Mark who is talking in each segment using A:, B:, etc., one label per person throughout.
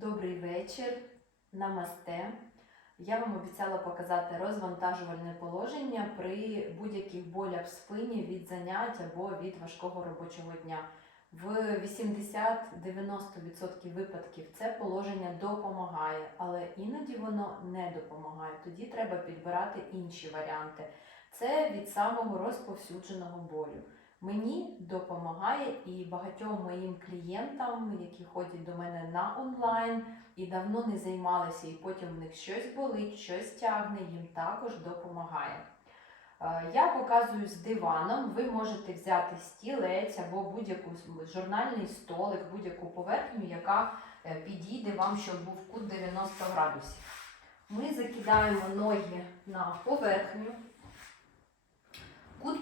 A: Добрий вечір, намасте. Я вам обіцяла показати розвантажувальне положення при будь-яких болях в спині від занять або від важкого робочого дня. В 80-90% випадків це положення допомагає, але іноді воно не допомагає. Тоді треба підбирати інші варіанти. Це від самого розповсюдженого болю. Мені допомагає і багатьом моїм клієнтам, які ходять до мене на онлайн і давно не займалися, і потім в них щось болить, щось тягне, їм також допомагає. Е, Я показую з диваном. Ви можете взяти стілець або будь-яку журнальний столик, будь-яку поверхню, яка е, підійде вам, щоб був кут 90 градусів. Ми закидаємо ноги на поверхню.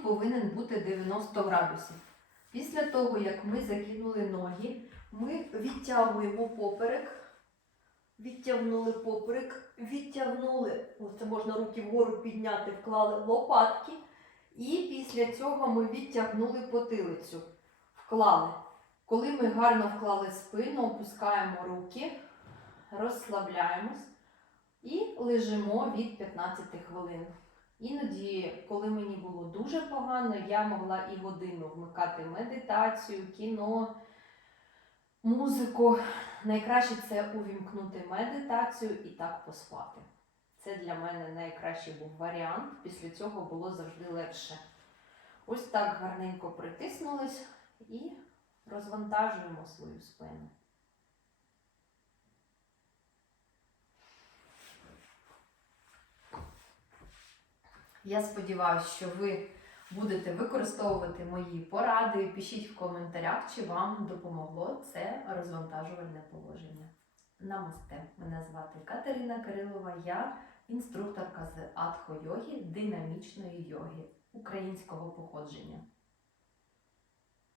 A: Повинен бути 90 градусів. Після того, як ми закинули ноги, ми відтягуємо поперек, відтягнули поперек, відтягнули, це можна руки вгору підняти, вклали лопатки. І після цього ми відтягнули потилицю, вклали. Коли ми гарно вклали спину, опускаємо руки, розслабляємось і лежимо від 15 хвилин. Іноді, коли мені було дуже погано, я могла і годину вмикати медитацію, кіно, музику. Найкраще це увімкнути медитацію і так поспати. Це для мене найкращий був варіант. Після цього було завжди легше. Ось так гарненько притиснулись і розвантажуємо свою спину. Я сподіваюся, що ви будете використовувати мої поради. Пишіть в коментарях, чи вам допомогло це розвантажувальне положення. Намасте. Мене звати Катерина Кирилова, я інструкторка з адхо-йоги, динамічної йоги українського походження.